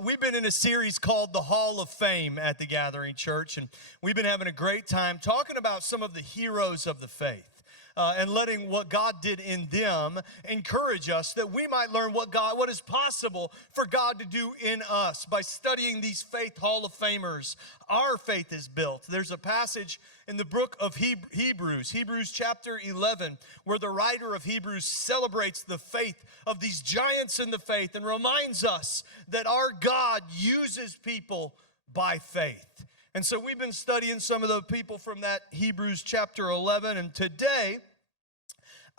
we've been in a series called The Hall of Fame at the Gathering Church, and we've been having a great time talking about some of the heroes of the faith. And letting what God did in them encourage us that we might learn what is possible for God to do in us by studying these faith Hall of Famers. Our faith is built. There's a passage in the book of Hebrews chapter 11, where the writer of Hebrews celebrates the faith of these giants in the faith and reminds us that our God uses people by faith. And so we've been studying some of the people from that Hebrews chapter 11, and today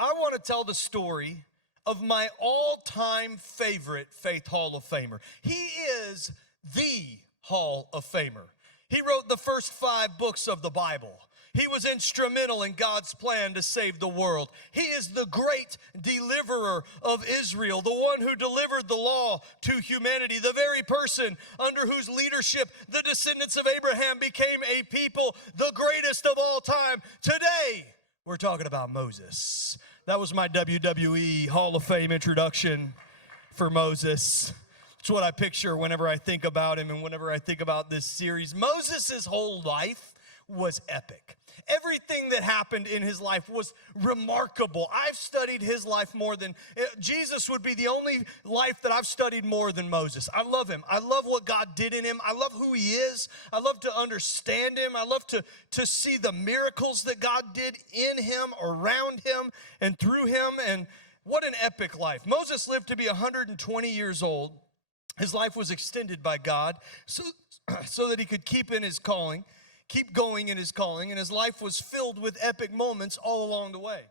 I want to tell the story of my all-time favorite Faith Hall of Famer. He is the Hall of Famer. He wrote the first 5 books of the Bible. He was instrumental in God's plan to save the world. He is the great deliverer of Israel, the one who delivered the law to humanity, the very person under whose leadership the descendants of Abraham became a people, the greatest of all time. Today, we're talking about Moses. That was my WWE Hall of Fame introduction for Moses. It's what I picture whenever I think about him and whenever I think about this series. Moses' whole life was epic. Everything that happened in his life was remarkable. I've studied his life more than, Jesus would be the only life that I've studied more than Moses. I love him. I love what God did in him. I love who he is. I love to understand him. I love to see the miracles that God did in him, around him, and through him. And what an epic life. Moses lived to be 120 years old. His life was extended by God so that he could keep going in his calling, and his life was filled with epic moments all along the way.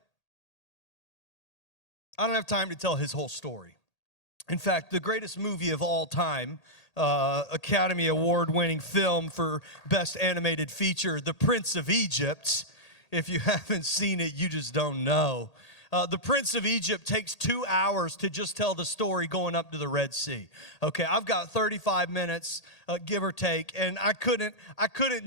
I don't have time to tell his whole story. In fact, the greatest movie of all time, Academy Award-winning film for Best Animated Feature, The Prince of Egypt. If you haven't seen it, you just don't know. The Prince of Egypt takes 2 hours to just tell the story going up to the Red Sea. Okay, I've got 35 minutes, give or take, and I couldn't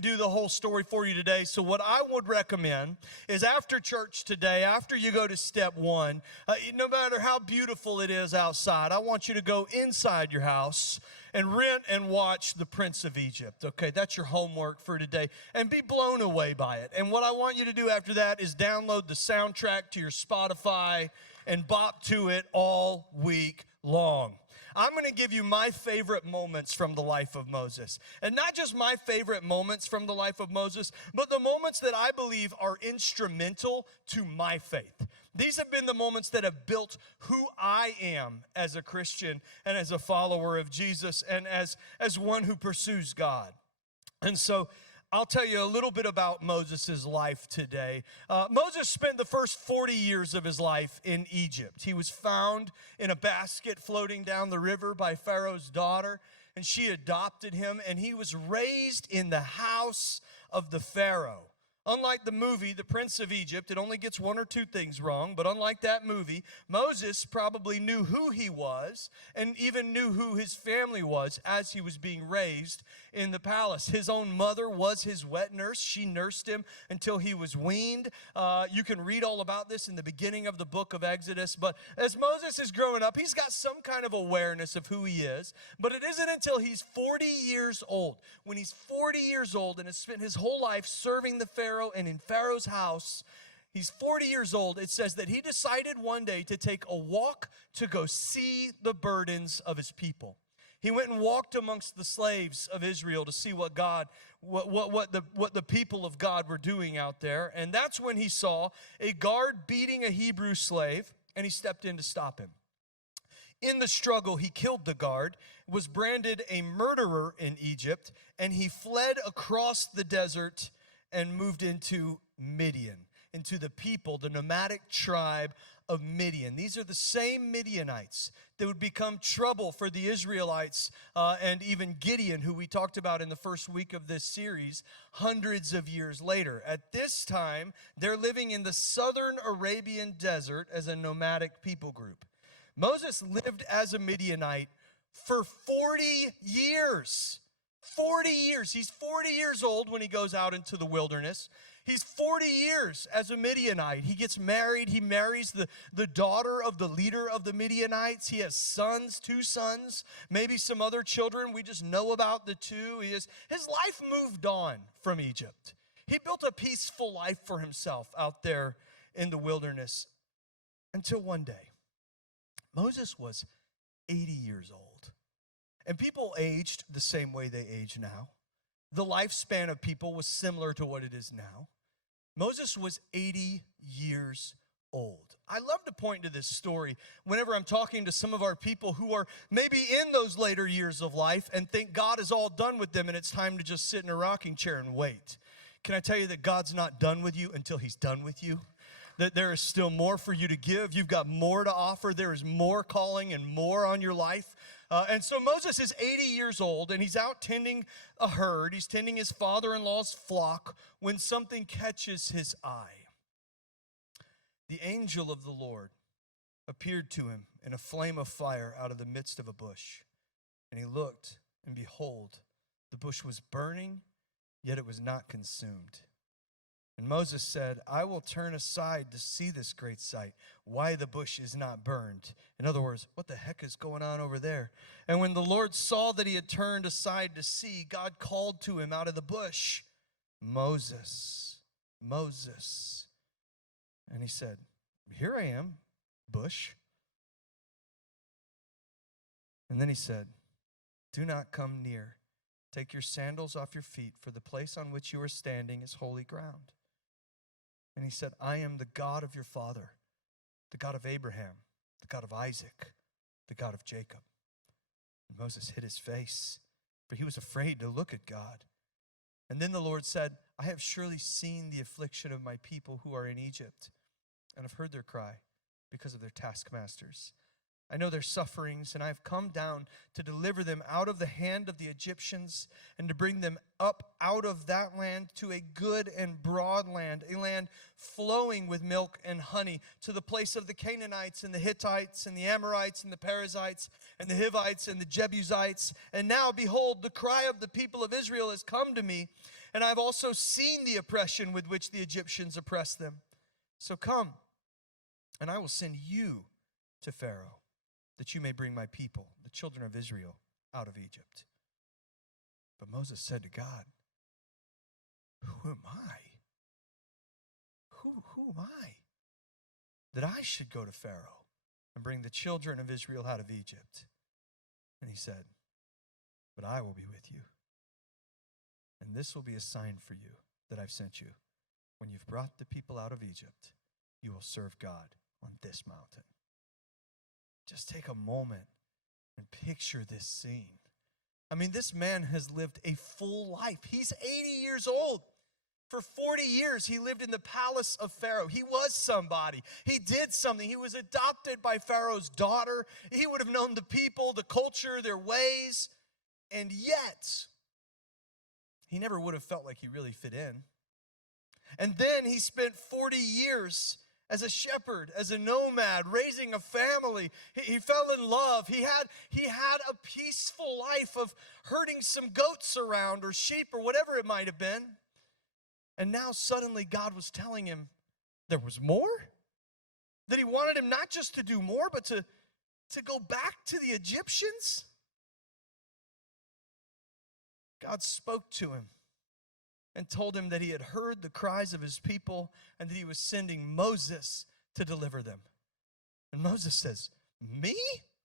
do the whole story for you today. So what I would recommend is after church today, after you go to step 1, no matter how beautiful it is outside, I want you to go inside your house and rent and watch The Prince of Egypt. Okay, that's your homework for today. And be blown away by it. And what I want you to do after that is download the soundtrack to your Spotify and bop to it all week long. I'm going to give you my favorite moments from the life of Moses. And not just my favorite moments from the life of Moses, but the moments that I believe are instrumental to my faith. These have been the moments that have built who I am as a Christian and as a follower of Jesus and as one who pursues God. And so I'll tell you a little bit about Moses' life today. Moses spent the first 40 years of his life in Egypt. He was found in a basket floating down the river by Pharaoh's daughter, and she adopted him, and he was raised in the house of the Pharaoh. Unlike the movie, The Prince of Egypt, it only gets 1 or 2 things wrong, but unlike that movie, Moses probably knew who he was and even knew who his family was as he was being raised in the palace. His own mother was his wet nurse. She nursed him until he was weaned. You can read all about this in the beginning of the book of Exodus, but as Moses is growing up, he's got some kind of awareness of who he is, but it isn't until he's 40 years old. When he's 40 years old and has spent his whole life serving the Pharaoh and in Pharaoh's house, he's 40 years old. It says that he decided one day to take a walk to go see the burdens of his people. He went and walked amongst the slaves of Israel to see what the people of God were doing out there. And that's when he saw a guard beating a Hebrew slave, and he stepped in to stop him. In the struggle, he killed the guard, was branded a murderer in Egypt, and he fled across the desert and moved into Midian, into the people, the nomadic tribe of Midian. These are the same Midianites that would become trouble for the Israelites and even Gideon, who we talked about in the first week of this series, hundreds of years later. At this time, they're living in the southern Arabian desert as a nomadic people group. Moses lived as a Midianite for 40 years. 40 years. He's 40 years old when he goes out into the wilderness. He's 40 years as a Midianite. He gets married. He marries the daughter of the leader of the Midianites. He has sons, 2 sons, maybe some other children. We just know about the 2. His life moved on from Egypt. He built a peaceful life for himself out there in the wilderness until one day. Moses was 80 years old. And people aged the same way they age now. The lifespan of people was similar to what it is now. Moses was 80 years old. I love to point to this story whenever I'm talking to some of our people who are maybe in those later years of life and think God is all done with them and it's time to just sit in a rocking chair and wait. Can I tell you that God's not done with you until he's done with you? That there is still more for you to give. You've got more to offer. There is more calling and more on your life. And so Moses is 80 years old, and he's out tending a herd. He's tending his father-in-law's flock when something catches his eye. The angel of the Lord appeared to him in a flame of fire out of the midst of a bush. And he looked, and behold, the bush was burning, yet it was not consumed. And Moses said, I will turn aside to see this great sight, why the bush is not burned. In other words, what the heck is going on over there? And when the Lord saw that he had turned aside to see, God called to him out of the bush, Moses, Moses. And he said, here I am, bush. And then he said, do not come near. Take your sandals off your feet, for the place on which you are standing is holy ground. And he said, I am the God of your father, the God of Abraham, the God of Isaac, the God of Jacob. And Moses hid his face, for he was afraid to look at God. And then the Lord said, I have surely seen the affliction of my people who are in Egypt, and have heard their cry because of their taskmasters. I know their sufferings, and I have come down to deliver them out of the hand of the Egyptians and to bring them up out of that land to a good and broad land, a land flowing with milk and honey, to the place of the Canaanites and the Hittites and the Amorites and the Perizzites and the Hivites and the Jebusites. And now, behold, the cry of the people of Israel has come to me, and I have also seen the oppression with which the Egyptians oppress them. So come, and I will send you to Pharaoh, that you may bring my people, the children of Israel, out of Egypt. But Moses said to God, who am I? Who am I that I should go to Pharaoh and bring the children of Israel out of Egypt? And he said, but I will be with you. And this will be a sign for you that I've sent you. When you've brought the people out of Egypt, you will serve God on this mountain. Just take a moment and picture this scene. I mean, this man has lived a full life. He's 80 years old. For 40 years, he lived in the palace of Pharaoh. He was somebody. He did something. He was adopted by Pharaoh's daughter. He would have known the people, the culture, their ways. And yet, he never would have felt like he really fit in. And then he spent 40 years as a shepherd, as a nomad, raising a family. He fell in love. He had a peaceful life of herding some goats around or sheep or whatever it might have been. And now suddenly God was telling him there was more? That he wanted him not just to do more, but to go back to the Egyptians? God spoke to him and told him that he had heard the cries of his people and that he was sending Moses to deliver them. And Moses says, me?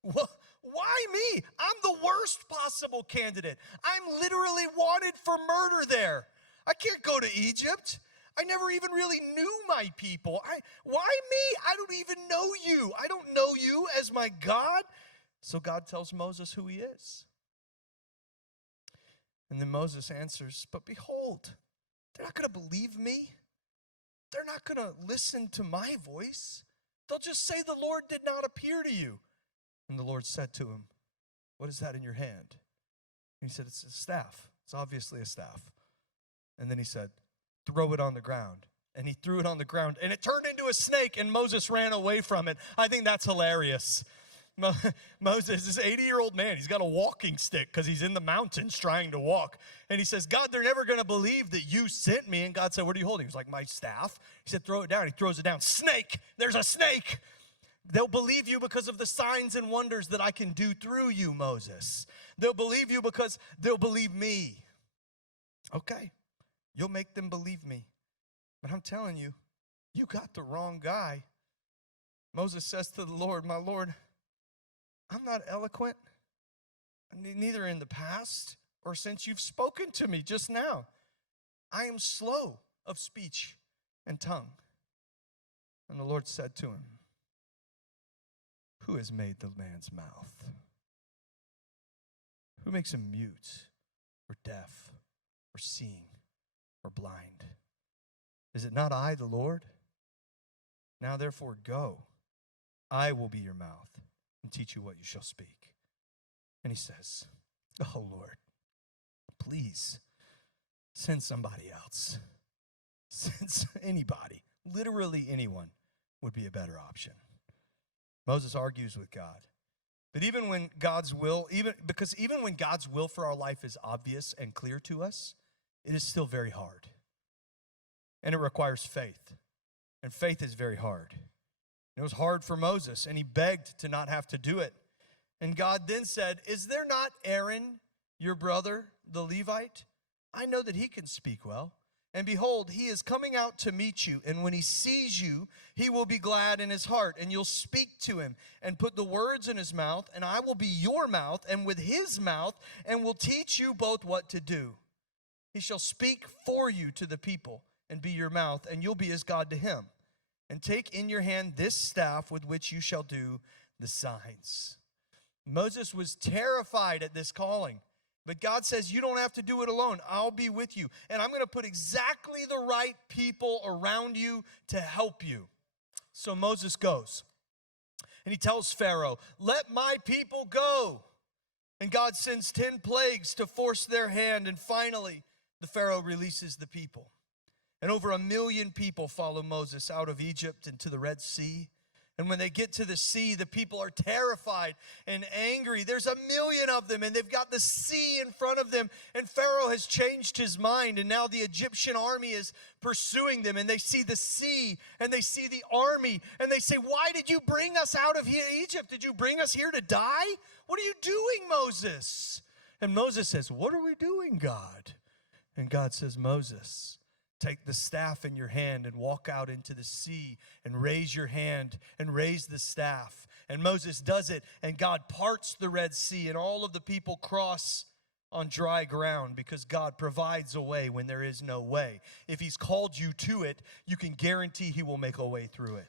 Why me? I'm the worst possible candidate. I'm literally wanted for murder there. I can't go to Egypt. I never even really knew my people. Why me? I don't even know you. I don't know you as my God. So God tells Moses who he is. And then Moses answers, but behold, they're not going to believe me. They're not going to listen to my voice. They'll just say the Lord did not appear to you. And the Lord said to him, what is that in your hand? And he said, it's a staff. It's obviously a staff. And then he said, throw it on the ground. And he threw it on the ground, and it turned into a snake, and Moses ran away from it. I think that's hilarious. Moses, this 80-year-old man, he's got a walking stick because he's in the mountains trying to walk. And he says, God, they're never going to believe that you sent me. And God said, what are you holding? He was like, my staff. He said, throw it down. He throws it down. Snake. There's a snake. They'll believe you because of the signs and wonders that I can do through you, Moses. They'll believe you because they'll believe me. Okay, you'll make them believe me. But I'm telling you, you got the wrong guy. Moses says to the Lord, my Lord, I'm not eloquent, neither in the past or since you've spoken to me just now. I am slow of speech and tongue. And the Lord said to him, who has made the man's mouth? Who makes him mute or deaf or seeing or blind? Is it not I, the Lord? Now therefore go. I will be your mouth and teach you what you shall speak. And he says, oh Lord, please send somebody else. Send anybody, literally anyone would be a better option. Moses argues with God. But even when God's will, even when God's will for our life is obvious and clear to us, it is still very hard. And it requires faith. And faith is very hard. It was hard for Moses, and he begged to not have to do it. And God then said, is there not Aaron, your brother, the Levite? I know that he can speak well. And behold, he is coming out to meet you. And when he sees you, he will be glad in his heart. And you'll speak to him and put the words in his mouth. And I will be your mouth and with his mouth, and will teach you both what to do. He shall speak for you to the people and be your mouth, and you'll be as God to him. And take in your hand this staff with which you shall do the signs. Moses was terrified at this calling. But God says, you don't have to do it alone. I'll be with you. And I'm going to put exactly the right people around you to help you. So Moses goes. And he tells Pharaoh, let my people go. And God sends 10 plagues to force their hand. And finally, the Pharaoh releases the people. And over 1 million people follow Moses out of Egypt into the Red Sea. And when they get to the sea, the people are terrified and angry. There's 1 million of them, and they've got the sea in front of them. And Pharaoh has changed his mind, and now the Egyptian army is pursuing them. And they see the sea, and they see the army, and they say, why did you bring us out of Egypt? Did you bring us here to die? What are you doing, Moses? And Moses says, what are we doing, God? And God says, Moses, take the staff in your hand and walk out into the sea and raise your hand and raise the staff. And Moses does it, and God parts the Red Sea, and all of the people cross on dry ground because God provides a way when there is no way. If he's called you to it, you can guarantee he will make a way through it.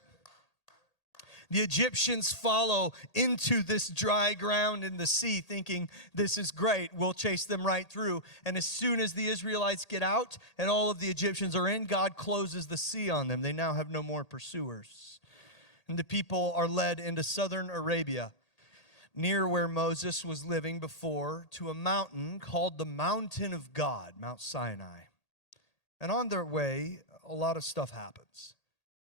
The Egyptians follow into this dry ground in the sea thinking, this is great, we'll chase them right through. And as soon as the Israelites get out and all of the Egyptians are in, God closes the sea on them. They now have no more pursuers. And the people are led into southern Arabia, near where Moses was living before, to a mountain called the Mountain of God, Mount Sinai. And on their way, a lot of stuff happens.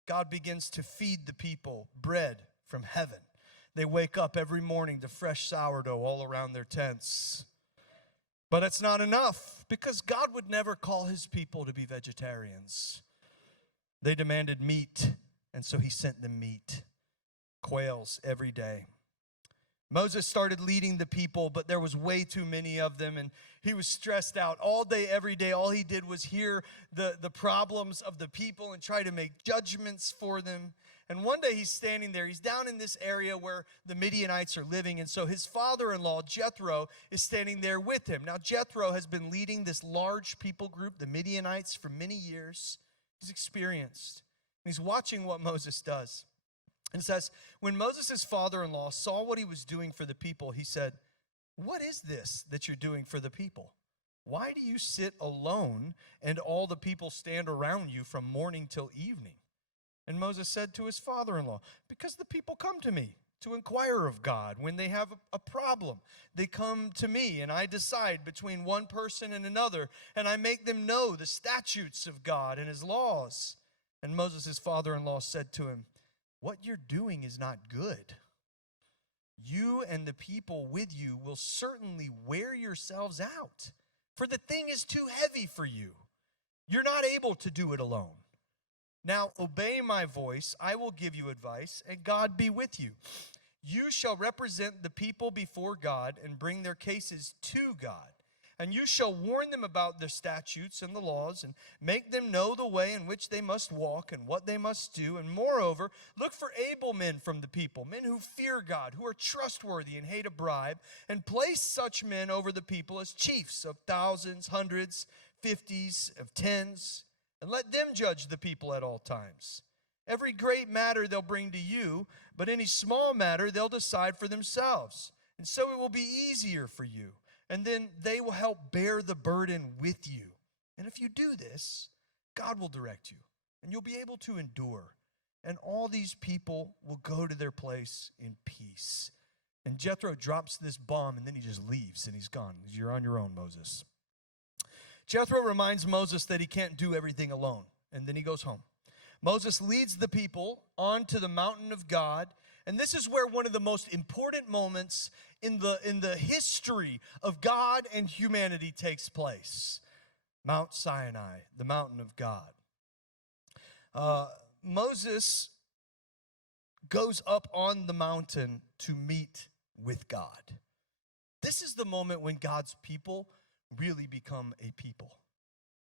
God begins to feed the people bread from heaven. They wake up every morning to fresh sourdough all around their tents. But it's not enough, because God would never call his people to be vegetarians. They demanded meat, and so he sent them meat, quails every day. Moses started leading the people, but there was way too many of them, and he was stressed out all day, every day. All he did was hear the problems of the people and try to make judgments for them. And one day he's standing there. He's down in this area where the Midianites are living, and so his father-in-law, Jethro, is standing there with him. Now, Jethro has been leading this large people group, the Midianites, for many years. He's experienced. He's watching what Moses does. And it says, when Moses' father-in-law saw what he was doing for the people, he said, what is this that you're doing for the people? Why do you sit alone and all the people stand around you from morning till evening? And Moses said to his father-in-law, because the people come to me to inquire of God when they have a problem. They come to me, and I decide between one person and another, and I make them know the statutes of God and his laws. And Moses' father-in-law said to him, what you're doing is not good. you and the people with you will certainly wear yourselves out, for the thing is too heavy for you. You're not able to do it alone. Now obey my voice, I will give you advice, and God be with you. You shall represent the people before God and bring their cases to God. And you shall warn them about the statutes and the laws, and make them know the way in which they must walk and what they must do. And moreover, look for able men from the people, men who fear God, who are trustworthy and hate a bribe, and place such men over the people as chiefs of thousands, hundreds, fifties, of tens, and let them judge the people at all times. Every great matter they'll bring to you, but any small matter they'll decide for themselves. And so it will be easier for you. And then they will help bear the burden with you. And if you do this, God will direct you, and you'll be able to endure. And all these people will go to their place in peace. And Jethro drops this bomb, and then he just leaves, and he's gone. You're on your own, Moses. Jethro reminds Moses that he can't do everything alone, and then he goes home. Moses leads the people onto the mountain of God, and this is where one of the most important moments in the history of God and humanity takes place. Mount Sinai, the mountain of God. Moses goes up on the mountain to meet with God. This is the moment when God's people really become a people.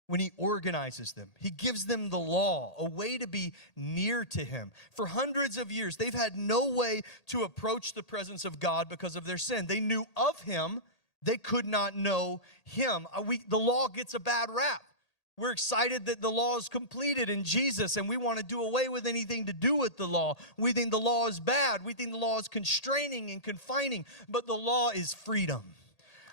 When he organizes them, he gives them the law, a way to be near to him. For hundreds of years, they've had no way to approach the presence of God because of their sin. They knew of him, they could not know him. The law gets a bad rap. We're excited that the law is completed in Jesus, and we want to do away with anything to do with the law. We think the law is bad. We think the law is constraining and confining, but the law is freedom.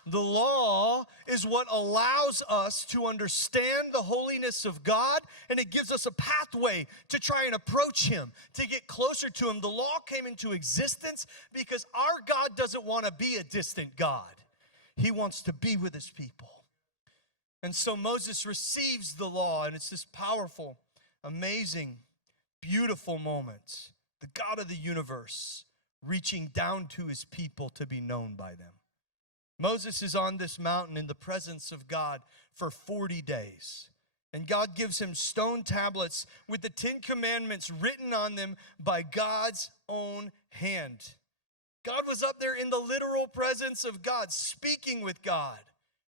The law is what allows us to understand the holiness of God, and it gives us a pathway to try and approach him, to get closer to him. The law came into existence because our God doesn't want to be a distant God. He wants to be with his people. And so Moses receives the law, and it's this powerful, amazing, beautiful moment. The God of the universe reaching down to his people to be known by them. Moses is on this mountain in the presence of God for 40 days. And God gives him stone tablets with the 10 Commandments written on them by God's own hand. God was up there in the literal presence of God, speaking with God,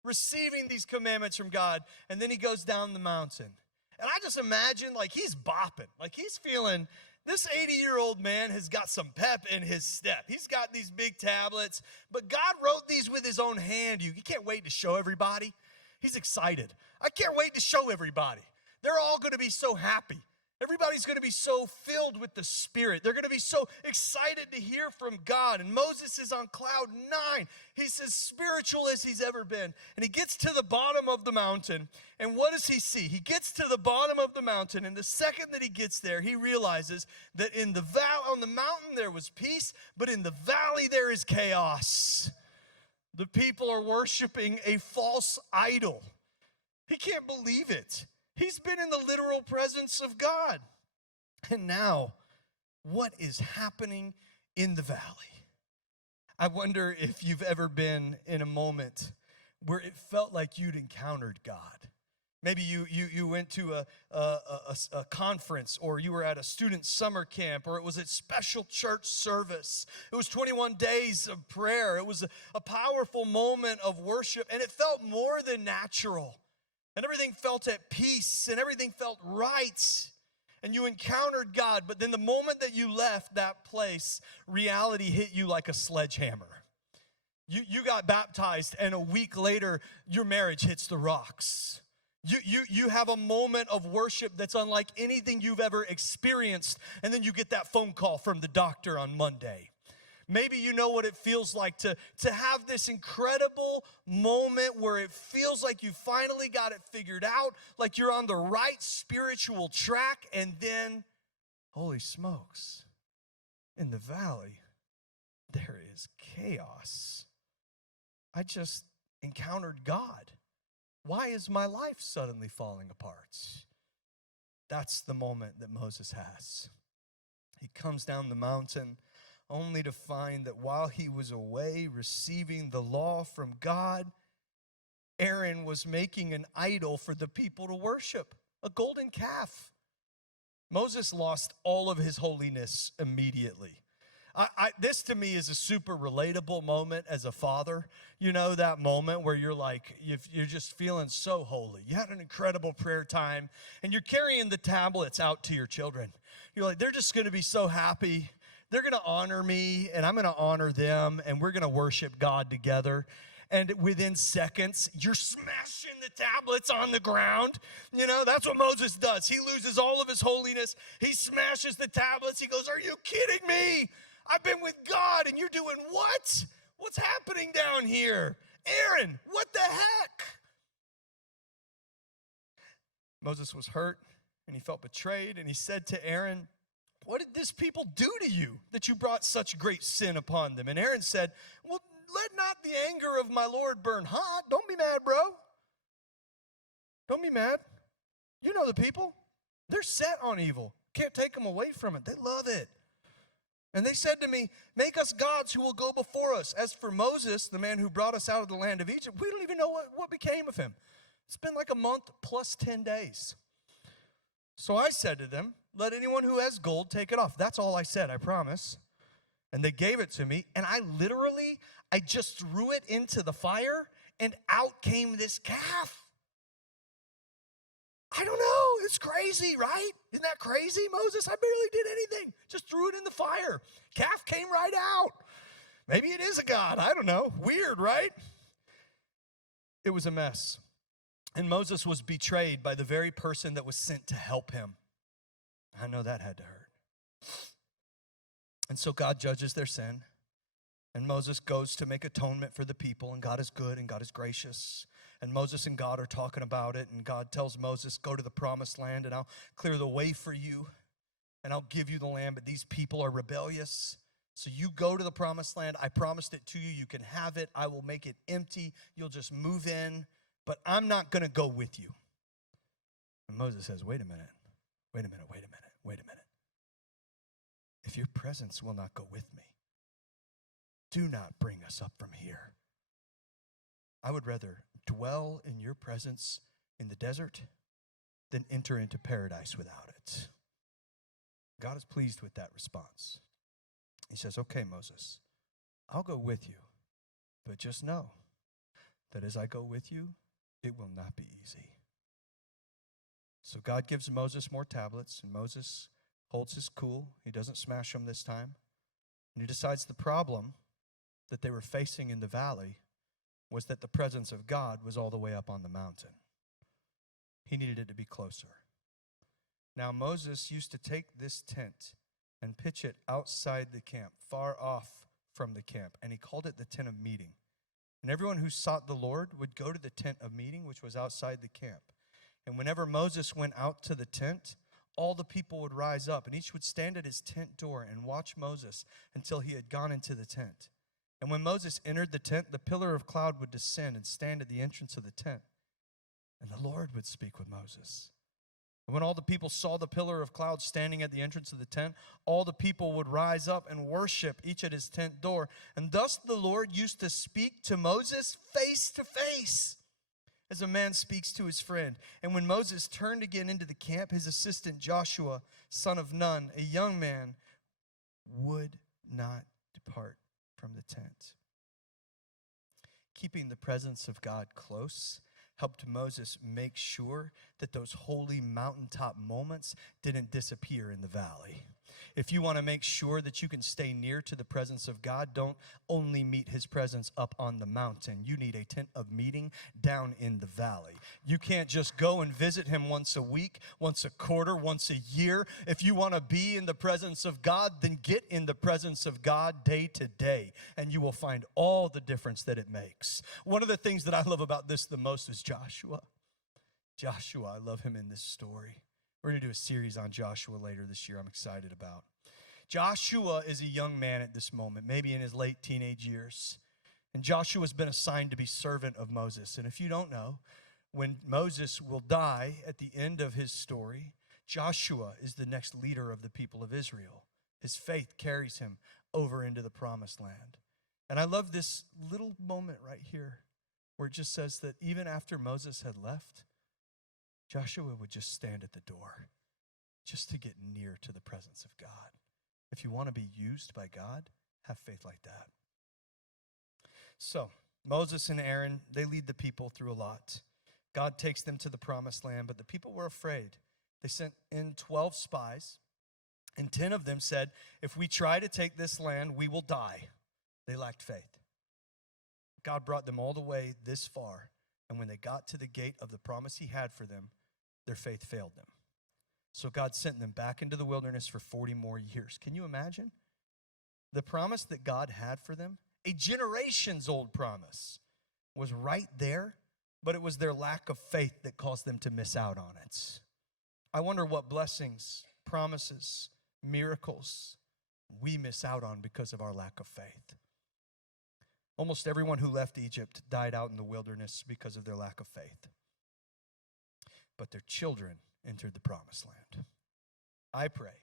receiving these commandments from God, and then he goes down the mountain. And I just imagine like he's bopping, like he's feeling, this 80-year-old man has got some pep in his step. He's got these big tablets, but God wrote these with his own hand. He can't wait to show everybody. He's excited. I can't wait to show everybody. They're all going to be so happy. Everybody's going to be so filled with the Spirit. They're going to be so excited to hear from God. And Moses is on cloud 9. He's as spiritual as he's ever been. And he gets to the bottom of the mountain. And what does he see? He gets to the bottom of the mountain. And the second that he gets there, he realizes that on the mountain there was peace, but in the valley there is chaos. The people are worshiping a false idol. He can't believe it. He's been in the literal presence of God. And now, what is happening in the valley? I wonder if you've ever been in a moment where it felt like you'd encountered God. Maybe you went to a conference, or you were at a student summer camp, or it was a special church service. It was 21 days of prayer. It was a powerful moment of worship, and it felt more than natural. And everything felt at peace, and everything felt right. And you encountered God, but then the moment that you left that place, reality hit you like a sledgehammer. You got baptized, and a week later, your marriage hits the rocks. You have a moment of worship that's unlike anything you've ever experienced, and then you get that phone call from the doctor on Monday. Maybe you know what it feels like to have this incredible moment where it feels like you finally got it figured out, like you're on the right spiritual track, and then, holy smokes, in the valley, there is chaos. I just encountered God. Why is my life suddenly falling apart? That's the moment that Moses has. He comes down the mountain only to find that while he was away receiving the law from God, Aaron was making an idol for the people to worship, a golden calf. Moses lost all of his holiness immediately. This to me is a super relatable moment as a father. You know, that moment where you're like, you're just feeling so holy. You had an incredible prayer time, and you're carrying the tablets out to your children. You're like, they're just going to be so happy. They're going to honor me, and I'm going to honor them, and we're going to worship God together. And within seconds, you're smashing the tablets on the ground. You know, that's what Moses does. He loses all of his holiness. He smashes the tablets. He goes, "Are you kidding me? I've been with God, and you're doing what? What's happening down here? Aaron, what the heck?" Moses was hurt, and he felt betrayed, and he said to Aaron, "What did this people do to you that you brought such great sin upon them?" And Aaron said, "Well, let not the anger of my Lord burn hot." Don't be mad, bro. Don't be mad. You know the people. They're set on evil. Can't take them away from it. They love it. And they said to me, "Make us gods who will go before us. As for Moses, the man who brought us out of the land of Egypt, we don't even know what became of him." It's been like a month plus 10 days. So I said to them, "Let anyone who has gold take it off." That's all I said, I promise. And they gave it to me, and I just threw it into the fire, and out came this calf. I don't know, it's crazy, right? Isn't that crazy, Moses? I barely did anything. Just threw it in the fire. Calf came right out. Maybe it is a god, I don't know. Weird, right? It was a mess. And Moses was betrayed by the very person that was sent to help him. I know that had to hurt. And so God judges their sin. And Moses goes to make atonement for the people. And God is good and God is gracious. And Moses and God are talking about it. And God tells Moses, "Go to the promised land and I'll clear the way for you. And I'll give you the land. But these people are rebellious. So you go to the promised land. I promised it to you. You can have it. I will make it empty. You'll just move in. But I'm not going to go with you." And Moses says, wait a minute. If your presence will not go with me, do not bring us up from here. I would rather dwell in your presence in the desert than enter into paradise without it. God is pleased with that response. He says, "Okay, Moses, I'll go with you, but just know that as I go with you, it will not be easy." So God gives Moses more tablets, and Moses holds his cool. He doesn't smash them this time. And he decides the problem that they were facing in the valley was that the presence of God was all the way up on the mountain. He needed it to be closer. Now Moses used to take this tent and pitch it outside the camp, far off from the camp, and he called it the tent of meeting. And everyone who sought the Lord would go to the tent of meeting, which was outside the camp. And whenever Moses went out to the tent, all the people would rise up, and each would stand at his tent door and watch Moses until he had gone into the tent. And when Moses entered the tent, the pillar of cloud would descend and stand at the entrance of the tent. And the Lord would speak with Moses. And when all the people saw the pillar of cloud standing at the entrance of the tent, all the people would rise up and worship, each at his tent door. And thus the Lord used to speak to Moses face to face, as a man speaks to his friend. And when Moses turned again into the camp, his assistant Joshua, son of Nun, a young man, would not depart from the tent. Keeping the presence of God close helped Moses make sure that those holy mountaintop moments didn't disappear in the valley. If you want to make sure that you can stay near to the presence of God, don't only meet his presence up on the mountain. You need a tent of meeting down in the valley. You can't just go and visit him once a week, once a quarter, once a year. If you want to be in the presence of God, then get in the presence of God day to day, and you will find all the difference that it makes. One of the things that I love about this the most is Joshua. I love him in this story. We're going to do a series on Joshua later this year I'm excited about. Joshua is a young man at this moment, maybe in his late teenage years. And Joshua's been assigned to be servant of Moses. And if you don't know, when Moses will die at the end of his story, Joshua is the next leader of the people of Israel. His faith carries him over into the promised land. And I love this little moment right here where it just says that even after Moses had left, Joshua would just stand at the door just to get near to the presence of God. If you want to be used by God, have faith like that. So, Moses and Aaron, they lead the people through a lot. God takes them to the promised land, but the people were afraid. They sent in 12 spies, and 10 of them said, if we try to take this land, we will die. They lacked faith. God brought them all the way this far, and when they got to the gate of the promise he had for them, their faith failed them. So God sent them back into the wilderness for 40 more years. Can you imagine? The promise that God had for them, a generation's old promise, was right there, but it was their lack of faith that caused them to miss out on it. I wonder what blessings, promises, miracles we miss out on because of our lack of faith. Almost everyone who left Egypt died out in the wilderness because of their lack of faith. But their children entered the promised land. I pray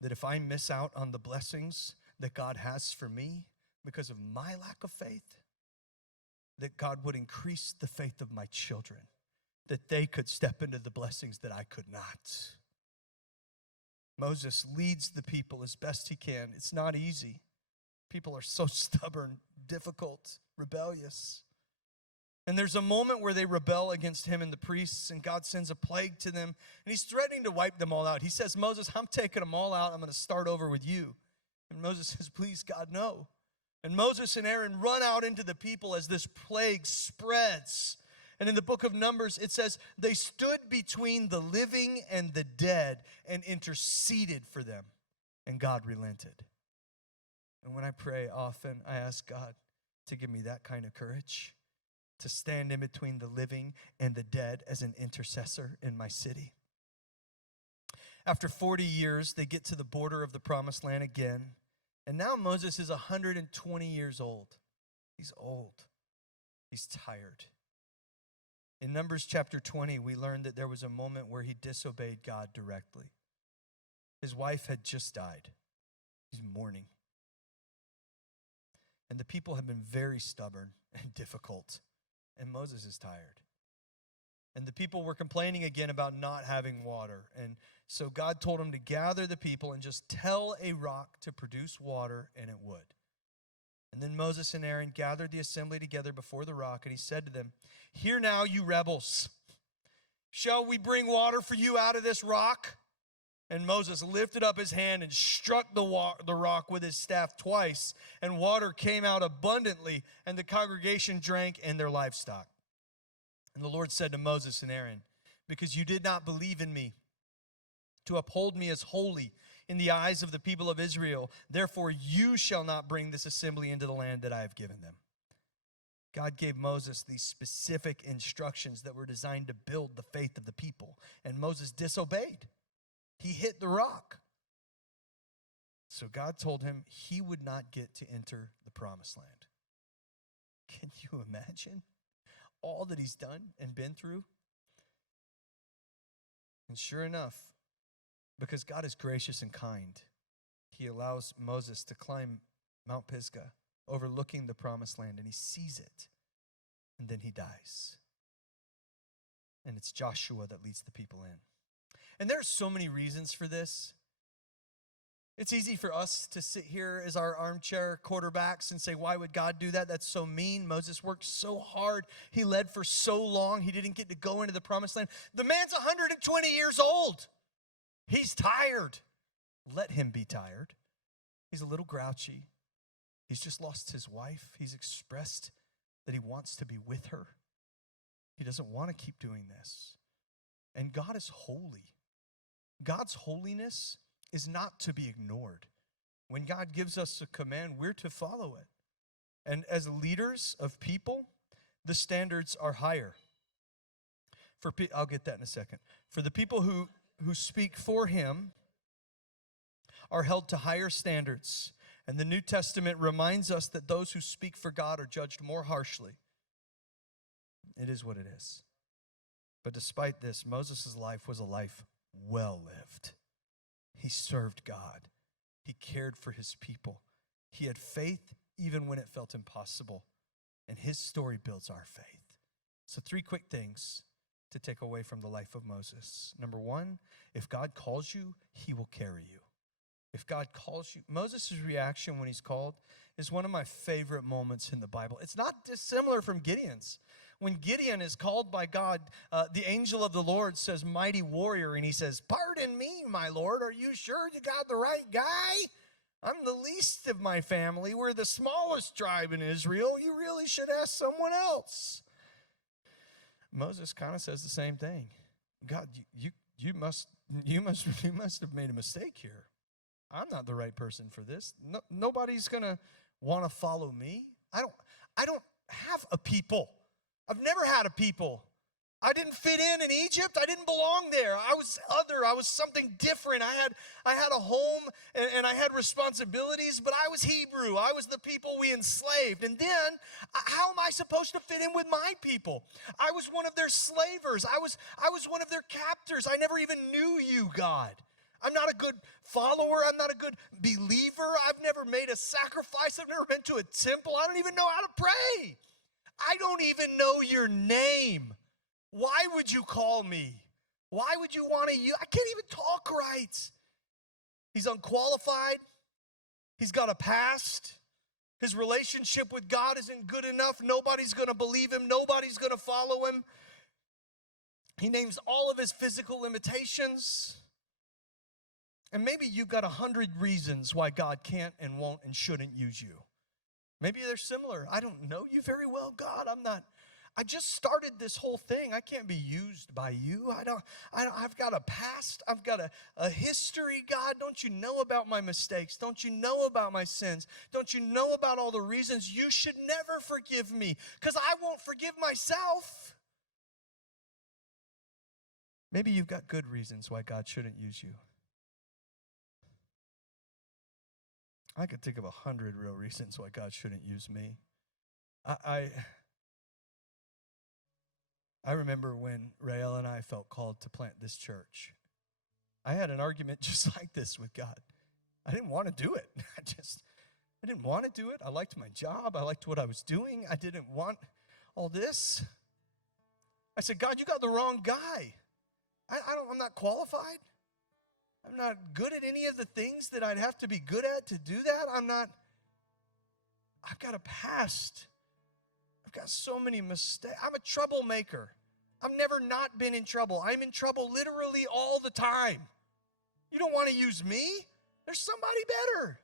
that if I miss out on the blessings that God has for me because of my lack of faith, that God would increase the faith of my children, that they could step into the blessings that I could not. Moses leads the people as best he can. It's not easy. People are so stubborn, difficult, rebellious. And there's a moment where they rebel against him and the priests, and God sends a plague to them, and he's threatening to wipe them all out. He says, Moses, I'm taking them all out. I'm going to start over with you. And Moses says, please, God, no. And Moses and Aaron run out into the people as this plague spreads. And in the book of Numbers, it says, they stood between the living and the dead and interceded for them, and God relented. And when I pray often, I ask God to give me that kind of courage, to stand in between the living and the dead as an intercessor in my city. After 40 years, they get to the border of the promised land again. And now Moses is 120 years old. He's old. He's tired. In Numbers chapter 20, we learned that there was a moment where he disobeyed God directly. His wife had just died. He's mourning. And the people have been very stubborn and difficult. And Moses is tired. And the people were complaining again about not having water. And so God told him to gather the people and just tell a rock to produce water, and it would. And then Moses and Aaron gathered the assembly together before the rock, and he said to them, hear now, you rebels. Shall we bring water for you out of this rock? And Moses lifted up his hand and struck the rock with his staff twice, and water came out abundantly, and the congregation drank and their livestock. And the Lord said to Moses and Aaron, because you did not believe in me to uphold me as holy in the eyes of the people of Israel, therefore you shall not bring this assembly into the land that I have given them. God gave Moses these specific instructions that were designed to build the faith of the people, and Moses disobeyed. He hit the rock. So God told him he would not get to enter the promised land. Can you imagine all that he's done and been through? And sure enough, because God is gracious and kind, he allows Moses to climb Mount Pisgah, overlooking the promised land, and he sees it, and then he dies. And it's Joshua that leads the people in. And there's so many reasons for this. It's easy for us to sit here as our armchair quarterbacks and say, why would God do that? That's so mean. Moses worked so hard. He led for so long. He didn't get to go into the promised land. The man's 120 years old. He's tired. Let him be tired. He's a little grouchy. He's just lost his wife. He's expressed that he wants to be with her. He doesn't want to keep doing this. And God is holy. God's holiness is not to be ignored. When God gives us a command, we're to follow it. And as leaders of people, the standards are higher. I'll get that in a second. For the people who speak for him are held to higher standards. And the New Testament reminds us that those who speak for God are judged more harshly. It is what it is. But despite this, Moses' life was a life well lived. He served God. He cared for his people. He had faith even when it felt impossible. And his story builds our faith. So 3 quick things to take away from the life of Moses. Number 1, if God calls you, he will carry you. If God calls you, Moses' reaction when he's called is one of my favorite moments in the Bible. It's not dissimilar from Gideon's. When Gideon is called by God, the angel of the Lord says, mighty warrior, and he says, pardon me, my Lord, are you sure you got the right guy? I'm the least of my family. We're the smallest tribe in Israel. You really should ask someone else. Moses kind of says the same thing. God, you must have made a mistake here. I'm not the right person for this. No, nobody's going to want to follow me. I don't have a people. I've never had a people. I didn't fit in Egypt. I didn't belong there. I was other. I was something different. I had a home and I had responsibilities, but I was Hebrew. I was the people we enslaved. And then, how am I supposed to fit in with my people? I was one of their slavers. I was one of their captors. I never even knew you, God. I'm not a good follower. I'm not a good believer. I've never made a sacrifice. I've never been to a temple. I don't even know how to pray. I don't even know your name. Why would you call me? Why would you want to use? I can't even talk right. He's unqualified. He's got a past. His relationship with God isn't good enough. Nobody's going to believe him. Nobody's going to follow him. He names all of his physical limitations. And maybe you've got 100 reasons why God can't and won't and shouldn't use you. Maybe they're similar. I don't know you very well, God. I just started this whole thing. I can't be used by you. I've got a past. I've got a history, God. Don't you know about my mistakes? Don't you know about my sins? Don't you know about all the reasons you should never forgive me? Because I won't forgive myself. Maybe you've got good reasons why God shouldn't use you. I could think of 100 real reasons why God shouldn't use me. I remember when Rael and I felt called to plant this church. I had an argument just like this with God. I didn't want to do it. I didn't want to do it. I liked my job. I liked what I was doing. I didn't want all this. I said, God, you got the wrong guy. I'm not qualified. I'm not good at any of the things that I'd have to be good at to do that. I've got a past. I've got so many mistakes. I'm a troublemaker. I've never not been in trouble. I'm in trouble literally all the time. You don't want to use me? There's somebody better.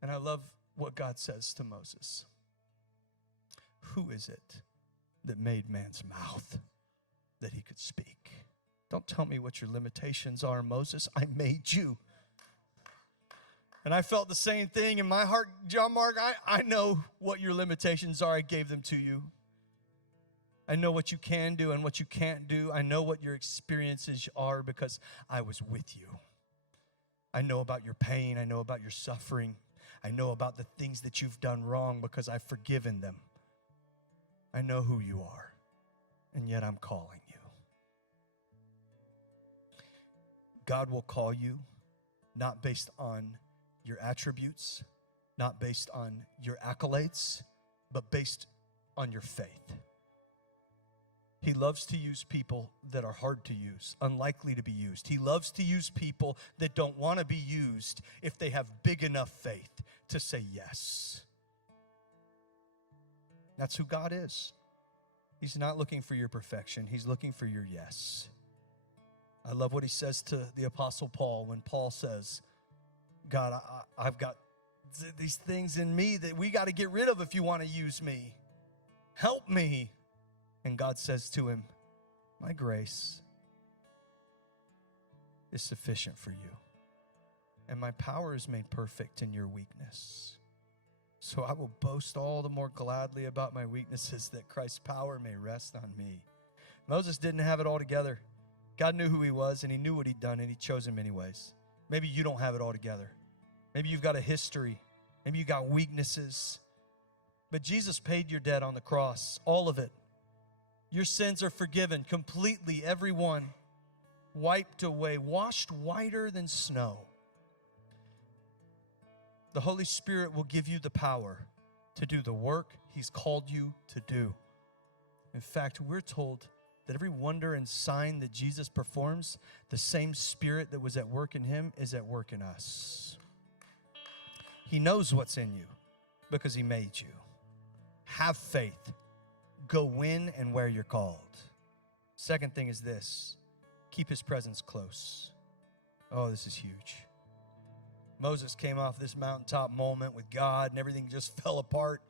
And I love what God says to Moses. Who is it that made man's mouth that he could speak? Don't tell me what your limitations are, Moses. I made you. And I felt the same thing in my heart. John Mark, I know what your limitations are. I gave them to you. I know what you can do and what you can't do. I know what your experiences are because I was with you. I know about your pain. I know about your suffering. I know about the things that you've done wrong because I've forgiven them. I know who you are, and yet I'm calling you. God will call you not based on your attributes, not based on your accolades, but based on your faith. He loves to use people that are hard to use, unlikely to be used. He loves to use people that don't want to be used if they have big enough faith to say yes. That's who God is. He's not looking for your perfection. He's looking for your yes. I love what he says to the Apostle Paul when Paul says, God, I've got these things in me that we got to get rid of if you want to use me. Help me. And God says to him, my grace is sufficient for you, and my power is made perfect in your weakness. So I will boast all the more gladly about my weaknesses, that Christ's power may rest on me. Moses didn't have it all together. God knew who he was, and he knew what he'd done, and he chose him anyways. Maybe you don't have it all together. Maybe you've got a history. Maybe you got weaknesses. But Jesus paid your debt on the cross, all of it. Your sins are forgiven completely, every one, wiped away, washed whiter than snow. The Holy Spirit will give you the power to do the work He's called you to do. In fact, we're told that every wonder and sign that Jesus performs, the same Spirit that was at work in Him is at work in us. He knows what's in you because He made you. Have faith. Go when and where you're called. Second thing is this: keep His presence close. Oh, this is huge. Moses came off this mountaintop moment with God and everything just fell apart.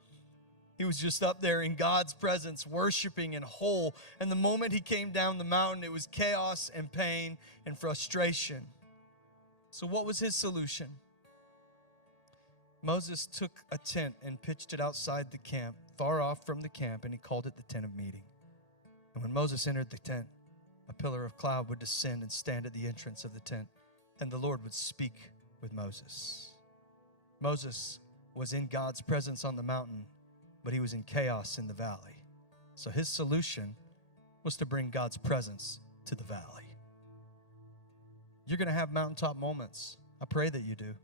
He was just up there in God's presence, worshiping and whole. And the moment he came down the mountain, it was chaos and pain and frustration. So what was his solution? Moses took a tent and pitched it outside the camp, far off from the camp, and he called it the tent of meeting. And when Moses entered the tent, a pillar of cloud would descend and stand at the entrance of the tent, and the Lord would speak with Moses. Moses was in God's presence on the mountain, but he was in chaos in the valley. So his solution was to bring God's presence to the valley. You're going to have mountaintop moments. I pray that you do.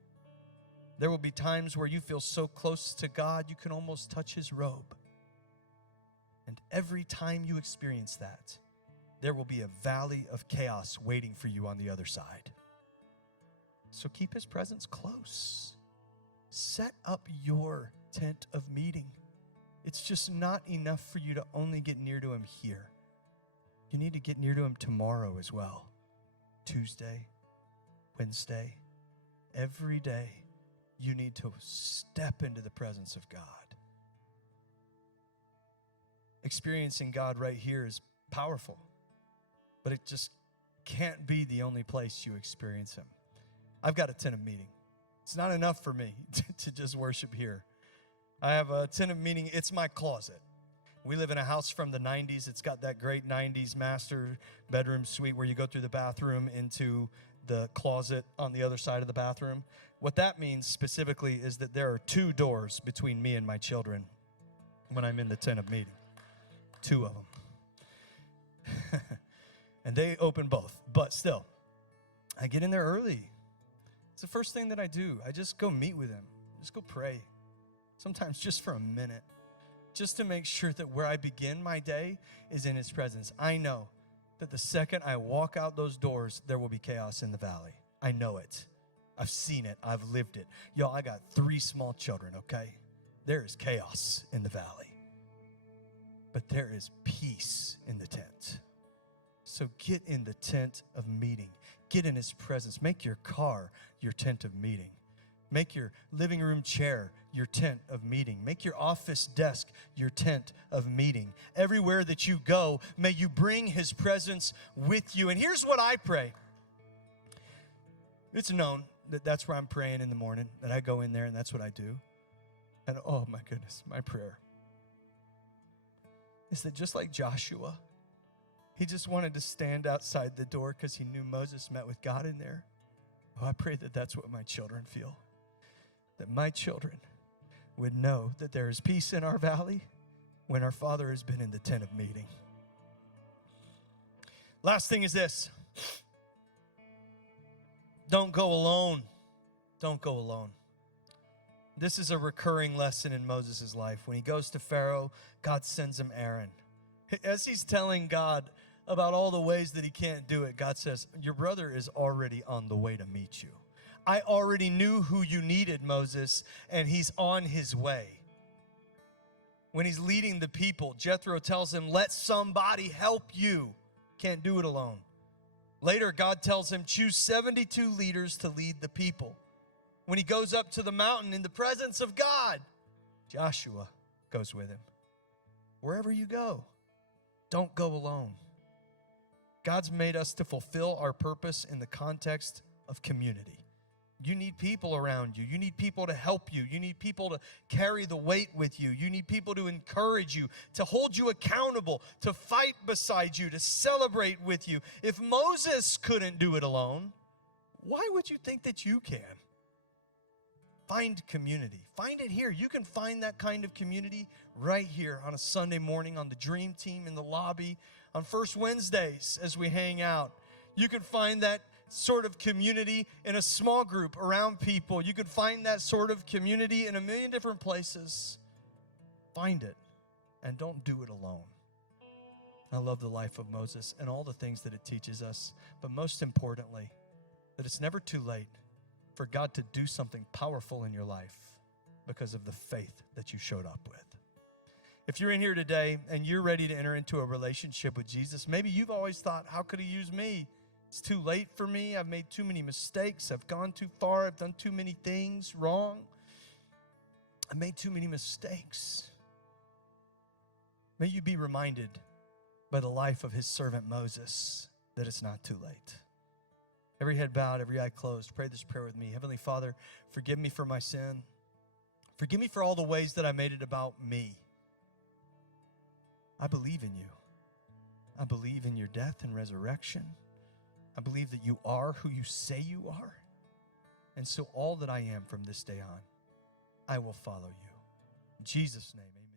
There will be times where you feel so close to God, you can almost touch His robe. And every time you experience that, there will be a valley of chaos waiting for you on the other side. So keep His presence close. Set up your tent of meeting. It's just not enough for you to only get near to Him here. You need to get near to Him tomorrow as well. Tuesday, Wednesday, every day, you need to step into the presence of God. Experiencing God right here is powerful, but it just can't be the only place you experience Him. I've got a tent of meeting. It's not enough for me to just worship here. I have a tent of meeting. It's my closet. We live in a house from the 90s. It's got that great 90s master bedroom suite where you go through the bathroom into the closet on the other side of the bathroom. What that means specifically is that there are 2 doors between me and my children when I'm in the tent of meeting. 2 of them. And they open both. But still, I get in there early. It's the first thing that I do. I just go meet with Him. Just go pray. Sometimes just for a minute. Just to make sure that where I begin my day is in His presence. I know that the second I walk out those doors, there will be chaos in the valley. I know it. I've seen it. I've lived it. Y'all, I got 3 small children, okay? There is chaos in the valley. But there is peace in the tent. So get in the tent of meeting. Get in His presence. Make your car your tent of meeting. Make your living room chair your tent of meeting. Make your office desk your tent of meeting. Everywhere that you go, may you bring His presence with you. And here's what I pray. It's known that that's where I'm praying in the morning, that I go in there and that's what I do. And oh my goodness, my prayer is that just like Joshua, he just wanted to stand outside the door because he knew Moses met with God in there. Oh, I pray that that's what my children feel. That my children would know that there is peace in our valley when our Father has been in the tent of meeting. Last thing is this. Don't go alone. Don't go alone. This is a recurring lesson in Moses' life. When he goes to Pharaoh, God sends him Aaron. As he's telling God about all the ways that he can't do it, God says, your brother is already on the way to meet you. I already knew who you needed, Moses, and he's on his way. When he's leading the people, Jethro tells him, let somebody help you. Can't do it alone. Later, God tells him, choose 72 leaders to lead the people. When he goes up to the mountain in the presence of God, Joshua goes with him. Wherever you go, don't go alone. God's made us to fulfill our purpose in the context of community. You need people around you. You need people to help you. You need people to carry the weight with you. You need people to encourage you, to hold you accountable, to fight beside you, to celebrate with you. If Moses couldn't do it alone, why would you think that you can? Find community. Find it here. You can find that kind of community right here on a Sunday morning on the Dream Team in the lobby, on First Wednesdays as we hang out. You can find that sort of community in a small group around people. You could find that sort of community in a million different places. Find it, and don't do it alone. I love the life of Moses and all the things that it teaches us, but most importantly, that it's never too late for God to do something powerful in your life because of the faith that you showed up with. If you're in here today and you're ready to enter into a relationship with Jesus, maybe you've always thought, how could he use me? It's too late for me. I've made too many mistakes. I've gone too far. I've done too many things wrong. I made too many mistakes. May you be reminded by the life of his servant Moses that it's not too late. Every head bowed, every eye closed. Pray this prayer with me. Heavenly Father, forgive me for my sin. Forgive me for all the ways that I made it about me. I believe in you. I believe in your death and resurrection. I believe that you are who you say you are. And so all that I am from this day on, I will follow you. In Jesus' name, amen.